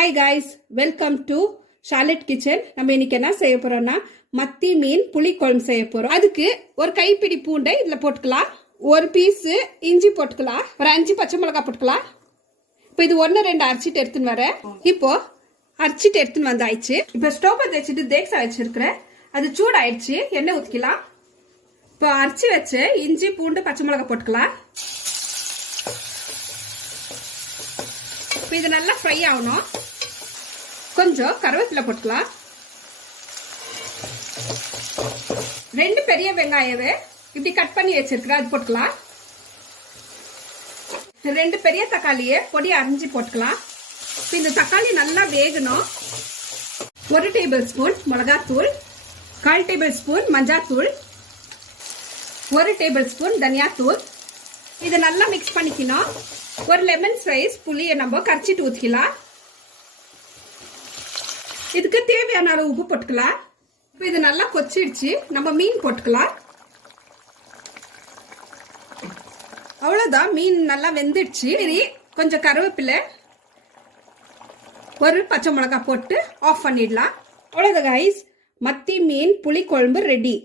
Hi guys, welcome to Charlotte kitchen. நம்ம இன்னைக்கு என்ன செய்ய போறோம்னா மத்தி மீன் புளி குழம்பு செய்ய போறோம். அதுக்கு ஒரு கைப்பிடி பூண்டை இதுல போட்டுக்கலாம், ஒரு பீஸ் இஞ்சி போட்டுக்கலாம், ஒரு 5 பச்சை மிளகாய் போட்டுக்கலாம். இப்போ இது 1-2 அரைச்சிட்டு எடுத்துன்னு வரேன். இப்போ அரைச்சிட்டு எடுத்துன்னு வந்தாயிடுச்சு. இப்போ ஸ்டோவ் வச்சுட்டு தேக்ஸா வச்சிருக்கிறேன், அது சூடாயிடுச்சு. எண்ணெய் ஊற்றிக்கலாம். இப்போ அரைச்சி வச்ச இஞ்சி பூண்டு பச்சை மிளகாய் போட்டுக்கலாம். இப்போ இது நல்லா ஃப்ரை ஆகணும். கொஞ்சம் கருவேப்பிலை போட்டுக்கலாம். 2 பெரிய வெங்காயவே இப்படி கட் பண்ணி வச்சிருக்கிறேன், அது போட்டுக்கலாம். 2 பெரிய தக்காளியை பொடி அரிஞ்சு போட்டுக்கலாம். இப்போ இந்த தக்காளி நல்லா வேகணும். 1 டேபிள் ஸ்பூன் மிளகாத்தூள், 1/4 டேபிள் ஸ்பூன் மஞ்சாத்தூள், 1 டேபிள் ஸ்பூன் தனியாத்தூள். இதை நல்லா மிக்ஸ் பண்ணிக்கணும். ஒரு லெமன் சைஸ் புளியை நம்ம கரைச்சிட்டு ஊற்றிக்கலாம். இதுக்கு தேவையான அளவு உப்பு போட்டுக்கலாம். இப்போ இது நல்லா கொச்சிடுச்சு, நம்ம மீன் போட்டுக்கலாம். அவ்வளோதான், மீன் நல்லா வெந்துடுச்சு. சரி, கொஞ்சம் கருவேப்பிலை, ஒரு பச்சை மிளகாய் போட்டு ஆஃப் பண்ணிடலாம். அவ்வளோதான் கைஸ், மத்தி மீன் புளி குழம்பு ரெடி.